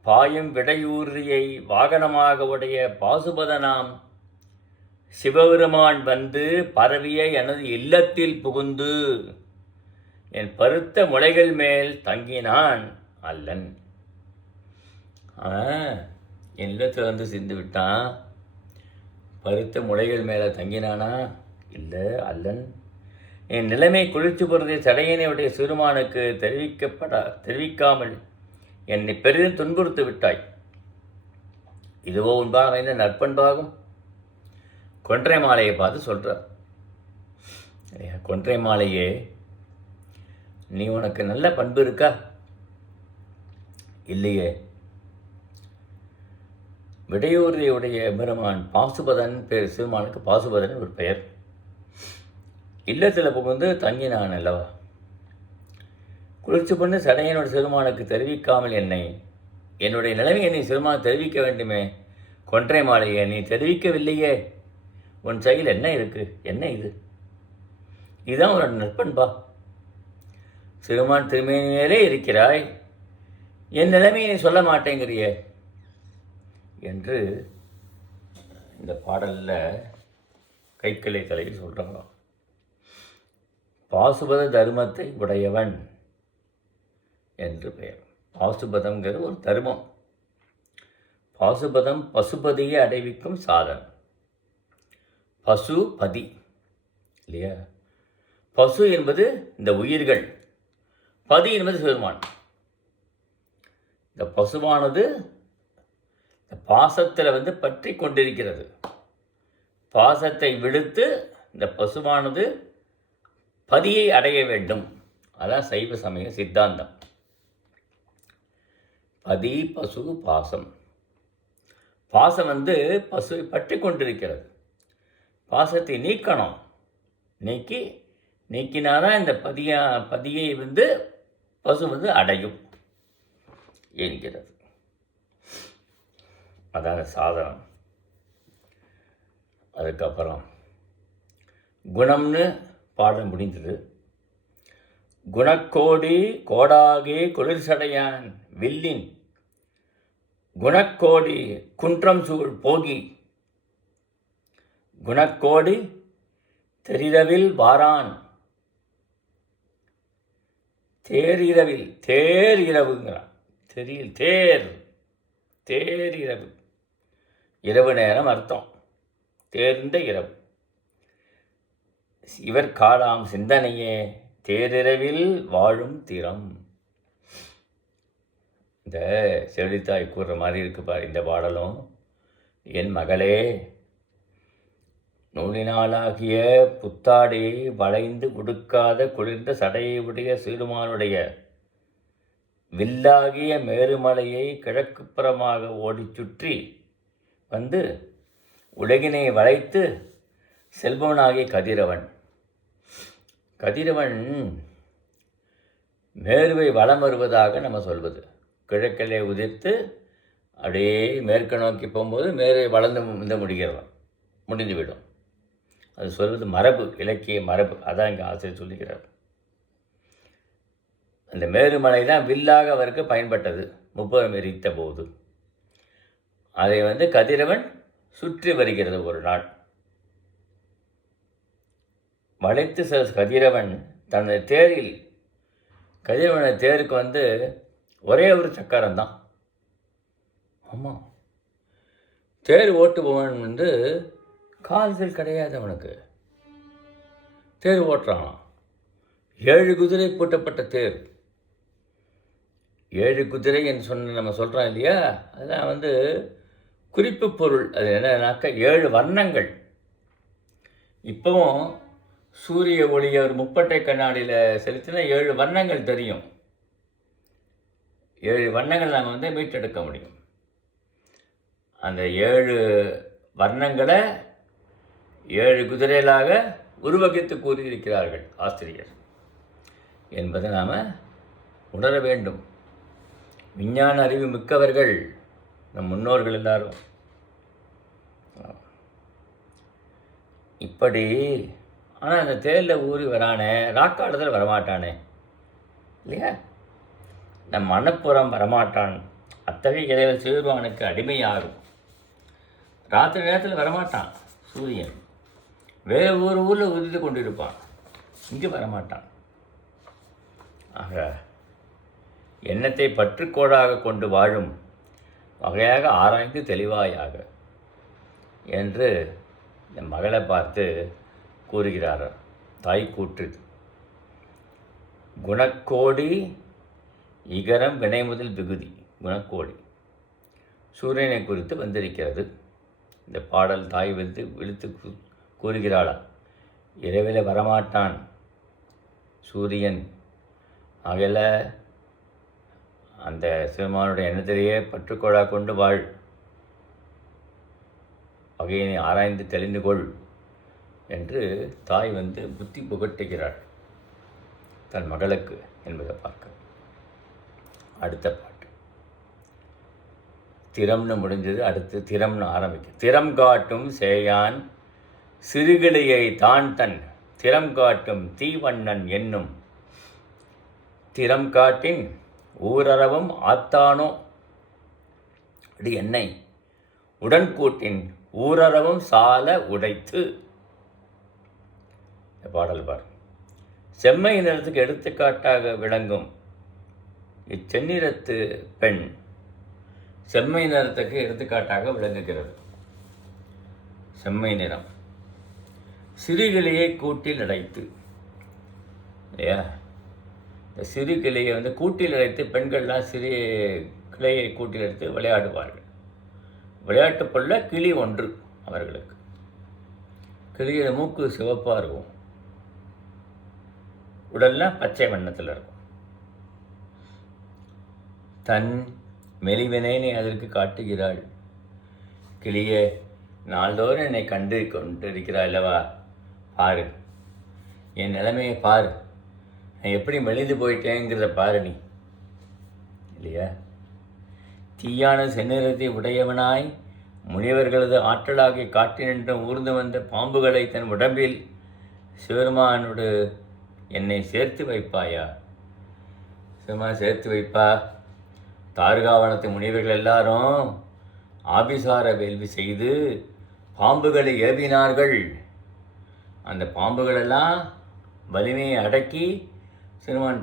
பாயும் விடையூர்தியை வாகனமாக உடைய பாசுபதனாம் சிவபெருமான் வந்து பரவிய எனது இல்லத்தில் புகுந்து என் பருத்த முளைகள் மேல் தங்கினான் அல்லன். என் இல்லத்தில் சிந்து விட்டான். பருத்த முளைகள் மேலே தங்கினானா? இல்லை, அல்லன். என் நிலைமை குளிர்ச்சி பொருதை சடையனையுடைய சிறுமானுக்கு தெரிவிக்காமல் என்னை பெரிதும் துன்புறுத்து விட்டாய். இதுவோ உன்பாக வைந்த நற்பண்பாகும். கொன்றை மாலையை பார்த்து சொல்கிறார். கொன்றை மாலையே, நீ உனக்கு நல்ல பண்பு இருக்கா? இல்லையே. விடையூரியுடைய பெருமான் பாசுபதன் பேர், சிறுமானுக்கு பாசுபதன் ஒரு பெயர். இல்லத்தில் புகுந்து தங்கினான் அல்லவா? குளிர்ச்சி பண்ணு சடையனோட சிறுமானுக்கு தெரிவிக்காமல் என்னுடைய நிலைமை என்னை சிறுமான் தெரிவிக்க வேண்டுமே. கொன்றை மாலையே, நீ தெரிவிக்கவில்லையே. உன் செயல் என்ன இருக்கு? என்ன இது? இதுதான் உன்னோட நற்பண்பா. சிறுமான் திருமேனியிலே இருக்கிறாய், என் நிலைமையை சொல்ல மாட்டேங்கிறியே என்று இந்த பாடலில் கைக்கிளை தலையில் சொல்கிறாங்க. பாசுபத தர்மத்தை உடையவன் என்று பெயர். பாசுபதம்ங்கிறது ஒரு தர்மம். பாசுபதம் பசுபதியை அடைவிக்கும் சாதனம். பசுபதி இல்லையா? பசு என்பது இந்த உயிர்கள், பதி என்பது சிறுமான். இந்த பசுவானது இந்த பாசத்தில் பற்றி கொண்டிருக்கிறது. பாசத்தை விடுத்து இந்த பசுவானது பதியை அடைய வேண்டும். அதான் சைவ சமய சித்தாந்தம். பதி, பசு, பாசம். பாசம் பசுவை பற்றி கொண்டிருக்கிறது. பாசத்தை நீக்கணும். நீக்கினாதான் இந்த பதியை பசு அடையும் என்கிறது. அதான் சாதனம். அதுக்கப்புறம் குணம்னு பாடம் முடிந்தது. குணக்கோடி கோடாகே குளிர்சடையான் வில்லின் குணக்கோடி குன்றம் சூழ் போகி குணக்கோடி தெரிரவில் வாரான். தேரிரவில், தேர் இரவுங்கிறான். தேர் இரவு, இரவு நேரம் அர்த்தம். தேர்ந்த இரவு. இவர் காலாம் சிந்தனையே தேரிரவில் வாழும் திறம். இந்த செவிலித்தாய் கூறுற மாதிரி இருக்கு பார் இந்த பாடலும். என் மகளே, நூலினாலாகிய புத்தாடையை வளைந்து கொடுக்காத குளிர்ந்த சடையை உடைய சிறுமானுடைய வில்லாகிய மேருமலையை கிழக்குப்புறமாக ஓடிச் சுற்றி உலகினை வளைத்து செல்பவனாகிய கதிரவன். கதிரவன் மேருவை வலம் வருவதாக நம்ம சொல்வது. கிழக்கிலே உதிர்த்து அப்படியே மேற்கு நோக்கி போகும்போது மேருவை வளர்ந்து முடிந்துவிடும். அது சொல்வது மரபு, இலக்கிய மரபு. அதான் இங்கே ஆசிரியர் சொல்லுகிறார். அந்த மேருமலை தான் வில்லாக அவருக்கு பயன்பட்டது 30 எரித்த போது. அதை கதிரவன் சுற்றி வருகிறது ஒரு நாள். வளைத்து கதிரவன் தனது தேரில், கதிரவன தேருக்கு ஒரே ஒரு சக்கரம்தான். ஆமாம், தேர் ஓட்டுபவன் கால்கள் கிடையாது அவனுக்கு. தேர் ஓட்டுறான். 7 குதிரை பூட்டப்பட்ட தேர். 7 குதிரை என்று நம்ம சொல்கிறோம் இல்லையா, அதெல்லாம் குறிப்பு பொருள். அது என்னன்னாக்கா 7 வர்ணங்கள். இப்போவும் சூரிய ஒளியை ஒரு முப்பட்டை கண்ணாடியில் செலுத்தினா 7 வர்ணங்கள் தெரியும். 7 வர்ணங்கள் நாங்கள் மீட்டெடுக்க முடியும். அந்த 7 வர்ணங்களை 7 குதிரைகளாக உருவகித்து கூறியிருக்கிறார்கள் ஆசிரியர் என்பதை நாம் உணர வேண்டும். விஞ்ஞான அறிவு மிக்கவர்கள் நம் முன்னோர்கள் எல்லாரும். இப்படி ஆனால் அந்த தேரில் ஊறி வரானே, ராக்காடுதல் வரமாட்டானே இல்லையா, நம் மனப்புறம் வரமாட்டான். அத்தகைய இறைவன் சிறுவானுக்கு அடிமையாகும். ராத்திரி நேரத்தில் வரமாட்டான் சூரியன், வேறு ஒரு ஊரில் உதித்து கொண்டிருப்பான், இங்கே வரமாட்டான். ஆக எண்ணத்தை பற்றுக்கோடாக கொண்டு வாழும் வகையாக ஆராய்ந்து தெளிவாயாக என்று இந்த மகளை பார்த்து கூறுகிறார் தாய் கூற்று. குணக்கோடி இகரம் வினை முதல் விகுதி. குணக்கோடி சூரியனை குறித்து வந்திருக்கிறது இந்த பாடல். தாய் விழுத்து கூறுகிறாளா, இரவில் வரமாட்டான் சூரியன். ஆகல அந்த சிவமானுடைய எண்ணத்திலேயே பற்றுக்கோடா கொண்டு வாழ், வகையினை ஆராய்ந்து தெளிந்து கொள் என்று தாய் புத்தி புகட்டுகிறாள் தன் மகளுக்கு என்பதை பார்க்க. அடுத்த பாட்டு திறம்னு முடிஞ்சது, அடுத்து திறம்னு ஆரம்பிக்கும். திறம் காட்டும் சேயான் சிறுகிளையை தான் தன் திறம் காட்டும் தீவண்ணன் என்னும் திறம் காட்டின் ஊரறவும் ஆத்தானோ அடி என்னை உடன்கூட்டின் ஊரறவும் சால உடைத்து. இந்த பாடல் பார். செம்மை நிறத்துக்கு எடுத்துக்காட்டாக விளங்கும் இச்செந்நிறத்து பெண் செம்மை நிறத்துக்கு எடுத்துக்காட்டாக விளங்குகிறது. செம்மை நிறம் சிறுகிளையை கூட்டில் அடைத்து இல்லையா, இந்த சிறு கிளையை கூட்டில் அடைத்து பெண்கள்லாம் சிறு கிளையை கூட்டில் எடுத்து விளையாடுவார்கள். விளையாட்டு பொருள கிளி ஒன்று அவர்களுக்கு. கிளியோட மூக்கு சிவப்பாக இருக்கும், உடல்லாம் பச்சை வண்ணத்தில் இருக்கும். தன் மெலிவினை அதற்கு காட்டுகிறாள். கிளியே, நாள்தோறும் என்னை கண்டு கொண்டிருக்கிறாய் அல்லவா, பாரு என் நிலைமையை பாரு, நான் எப்படி மெலிந்து போயிட்டேங்கிறத பாரு நீ இல்லையா. தீயான செந்நிறத்தை உடையவனாய் முனிவர்களது ஆற்றலாகி காட்டினின்று ஊர்ந்து வந்த பாம்புகளை தன் உடம்பில் சிவருமானோடு என்னை சேர்த்து வைப்பாயா. சிவருமான் சேர்த்து வைப்பா. தார்காவனத்து முனிவர்கள் எல்லாரும் ஆபிசார வேள்வி செய்து பாம்புகளை ஏவினார்கள். அந்த பாம்புகளெல்லாம் வலிமையை அடக்கி சிறுமான்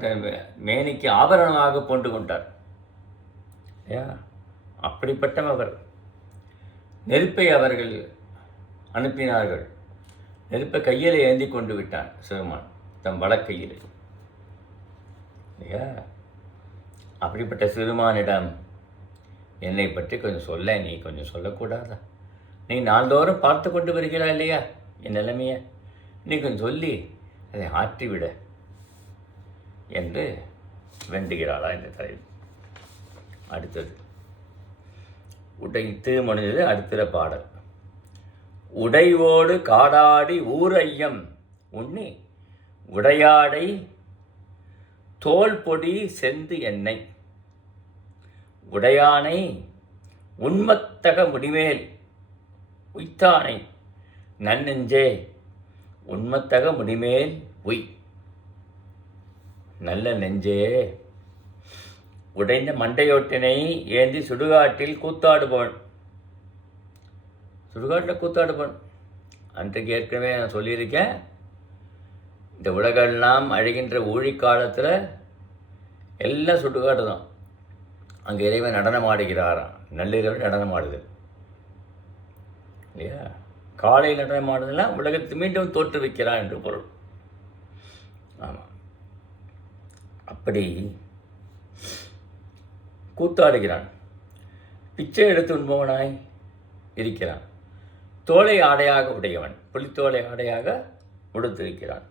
மேனிக்கு ஆபரணமாக போன்று கொண்டார். அப்படிப்பட்டவர். நெருப்பை அவர்கள் அனுப்பினார்கள். நெருப்பை கையில் ஏந்தி கொண்டு விட்டான் சிறுமான் தம் வலக்கையில் இல்லையா. அப்படிப்பட்ட சிறுமானிடம் என்னை பற்றி கொஞ்சம் சொல்ல, நீ கொஞ்சம் சொல்லக்கூடாதா? நீ நாள்தோறும் பார்த்து கொண்டு வருகிறாய் இல்லையா என் நிலைமையை, நீ கொஞ்சம் சொல்லி அதை ஆற்றிவிட என்று வேண்டுகிறாளா இந்த தலைவி. அடுத்தது உடைத்து முடிஞ்சது. அடுத்த பாடல். உடைவோடு காடாடி ஊரையம் உண்ணி உடையாடை தோல் பொடி செந்து எண்ணெய் உடையானை உண்மத்தக முடிமேல் உய்த்தானை நன்னெஞ்சே உண்மத்தக முடிமேல் உய். நல்ல நெஞ்சே, உடைந்த மண்டையோட்டினை ஏந்தி சுடுகாட்டில் கூத்தாடுபவன். சுடுகாட்டில் கூத்தாடுபவன். அன்றைக்கு ஏற்கனவே நான் சொல்லியிருக்கேன், இந்த உலகெல்லாம் அழிகின்ற ஊழிக்காலத்தில் எல்லாம் சுடுகாடு தான். அங்கே இறைவன் நடனம் ஆடுகிறாராம். நள்ளிரவு நடனம் ஆடுதல் இல்லையா. காலை நடனம் ஆடுதெல்லாம் உலகத்தை மீண்டும் தோற்றுவிக்கிறான் என்று பொருள். ஆமாம். அப்படி கூத்தாடுகிறான். பிச்சை எடுத்து உண்பவனாய் இருக்கிறான். தோலை ஆடையாக உடையவன், புலித்தோலை ஆடையாக உடுத்திருக்கிறான்.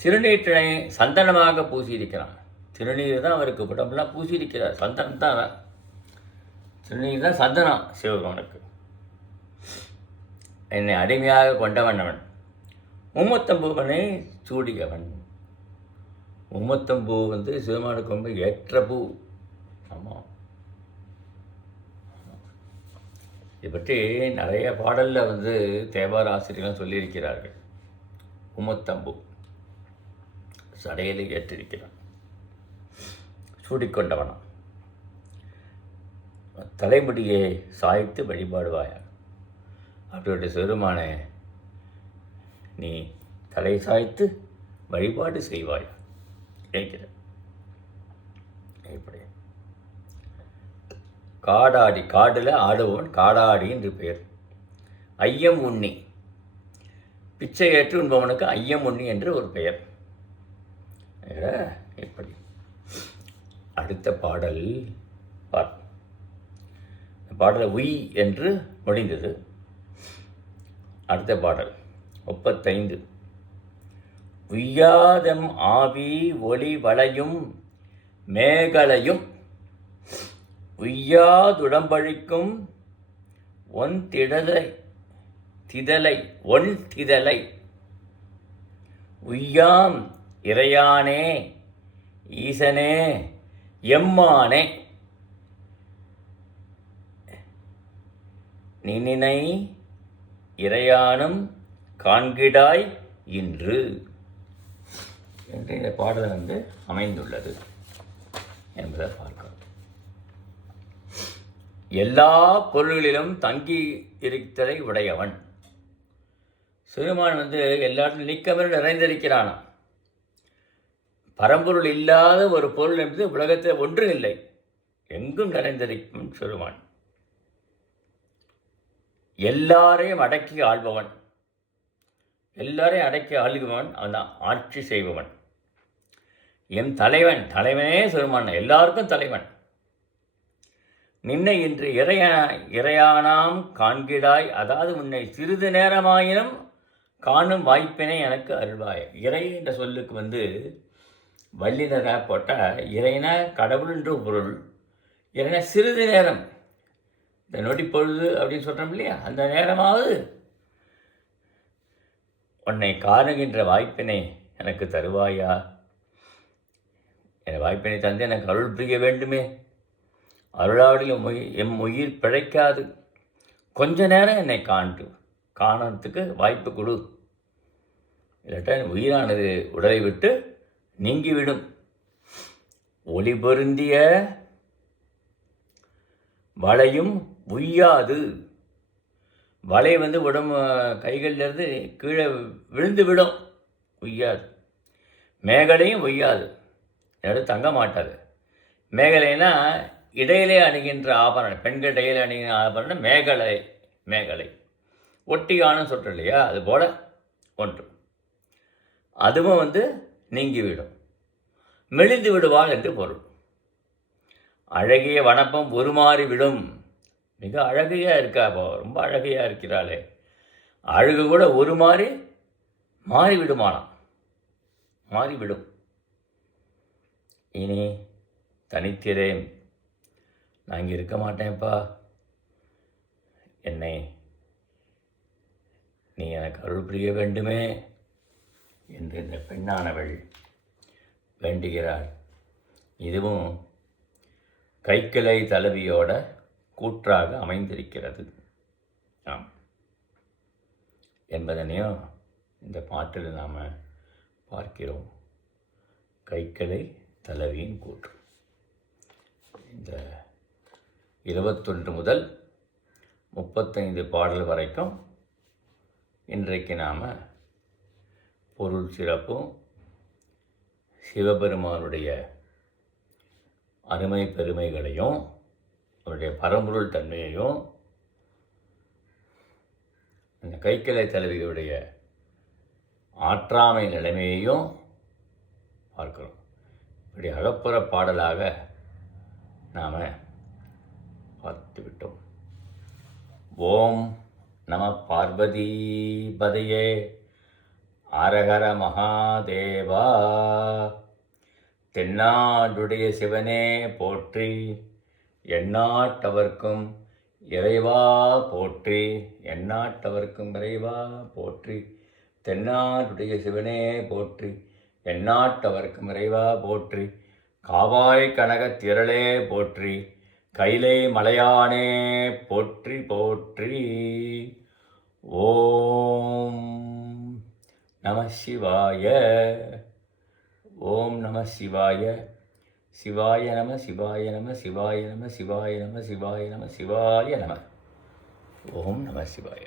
திருநீற்றினை சந்தனமாக பூசியிருக்கிறான். திருநீர் தான் அவருக்கு உடம்புலாம் பூசியிருக்கிறார். சந்தனம் தான் அவன். திருநீர் தான் சந்தனம் சிவபெருமானுக்கு. என்னை அடிமையாக கொண்டவன் அவன். மும்மத்தம்பூவனை சூடியவன். மும்மத்தம்பூ சிவபெருமானுக்கு ரொம்ப ஏற்ற பூ. ஆமாம், இதை பற்றி நிறைய பாடலில் தேவார ஆசிரியர்கள் சொல்லியிருக்கிறார்கள். மும்மத்தம்பூ சடையில் ஏற்றிருக்கிறான். சூடிக்கொண்டவனாம். தலைமுடியை சாய்த்து வழிபாடுவாயா. அப்படியோட சிறுமானே, நீ தலை சாய்த்து வழிபாடு செய்வாயா கேட்கிற. இப்படி காடாடி, காடில் ஆடுபவன் காடாடி என்று பெயர். ஐயம் உண்ணி, பிச்சை ஏற்று உண்பவனுக்கு ஐயம் உண்ணி என்று ஒரு பெயர். இப்படி அடுத்த பாடல் பார். பாடல் உய் என்று முடிந்தது. அடுத்த பாடல் 35. உய்யாதம் ஆவி ஒளி வளையும் மேகலையும் உய்யாதுடம்பழிக்கும் ஒன் திதலை உய்யாம் இறையானே ஈசனே எம்மானே நினை இறையானும் காண்கிடாய் இன்று என்று இந்த பாடல் அமைந்துள்ளது என்பதை பார்க்கிறோம். எல்லா பொருள்களிலும் தங்கி இருத்தலை உடையவன் சிறுமான். எல்லா இடத்திலும் நீக்கமர நிறைந்திருக்கிறானா. பரம்பொருள் இல்லாத ஒரு பொருள் என்பது உலகத்தில் ஒன்றும் இல்லை, எங்கும் நிறைந்திருக்கும் சிறுமான். எல்லாரையும் அடக்கி ஆள்பவன், எல்லாரையும் அடக்கி ஆளுபவன், அவன் தான் ஆட்சி செய்பவன். என் தலைவனே சிறுமான், எல்லாருக்கும் தலைவன். நின்னை இன்று இறையானாம் காண்கிடாய், அதாவது உன்னை சிறிது நேரமாயினும் காணும் வாய்ப்பினை எனக்கு அருள்வாய். இறை என்ற சொல்லுக்கு வல்லினராக போட்டால் இறைனா கடவுள் என்ற பொருள். இறைனா சிறிது நேரம், இந்த நொடி பொழுது அப்படின்னு சொல்கிறோம் இல்லையா, அந்த நேரமாவது உன்னை காணுகின்ற வாய்ப்பினை எனக்கு தருவாயா. என் வாய்ப்பினை தந்து எனக்கு அருள் புரிய வேண்டுமே. அருளாவடில் எம் உயிர் பிழைக்காது. கொஞ்ச நேரம் என்னை காணறதுக்கு வாய்ப்பு கொடு. இல்லாட்டா உயிரானது உடலை விட்டு நீங்கிவிடும். ஒளி பொருந்திய வளையும் உய்யாது. வலை உடம்பு கைகளிலிருந்து கீழே விழுந்து விடும், உய்யாது. மேகலையும் உய்யாது, தங்க மாட்டாது. மேகலைனா இடையிலே அணிகின்ற ஆபரணம், பெண்கள் இடையிலே அணிகின்ற ஆபரணம் மேகலை. ஒட்டியானு சொல்கிறோம் இல்லையா, அது போல ஒன்று. அதுவும் நீங்கிவிடும், மெலிந்து விடுவாள் என்று பொருள். அழகிய வனப்பம் உருமாறி விடும். மிக அழகையாக இருக்கா, ரொம்ப அழகையாக இருக்கிறாளே, அழகு கூட மாறிவிடுமானாம், மாறிவிடும். இனி தனித்திரேன், நான் இங்கே இருக்க மாட்டேன்ப்பா, என்னை நீ எனக்கு அருள் புரிய வேண்டுமே என்று இந்த பெண்ணானவள் வேண்டுகிறாள். இதுவும் கைக்கிளை தலைவியோட கூற்றாக அமைந்திருக்கிறது ஆம் என்பதனையும் இந்த பாட்டில் நாம் பார்க்கிறோம். கைக்கிளை தலைவியின் கூற்று. இந்த 21 முதல் 35 பாடல் வரைக்கும் இன்றைக்கு நாம் பொருள் சிறப்பும் சிவபெருமானுடைய அருமை பெருமைகளையும் அவருடைய பரம்பொருள் தன்மையையும் இந்த கைக்கிளை தலைவியுடைய ஆற்றாமை நிலைமையையும் பார்க்கிறோம். இப்படி அகப்புற பாடலாக நாம் பார்த்துவிட்டோம். ஓம் நம பார்வதிபதையே அரஹர மகாதேவா. தென்னாடுடைய சிவனே போற்றி, எந்நாட்டவர்க்கும் இறைவா போற்றி, எந்நாட்டவர்க்கும் இறைவா போற்றி. தென்னாடுடைய சிவனே போற்றி, எந்நாட்டவர்க்கும் இறைவா போற்றி. காவாய் கனகத் திரளே போற்றி, கைலை மலையானே போற்றி போற்றி. ஓம் நம சிவாய. ஓம் நம சிவாய. சிவாய நம சிவாய நம சிவாய நம சிவாய நம சிவாய நம சிவாய நம. ஓம் நம சிவாய.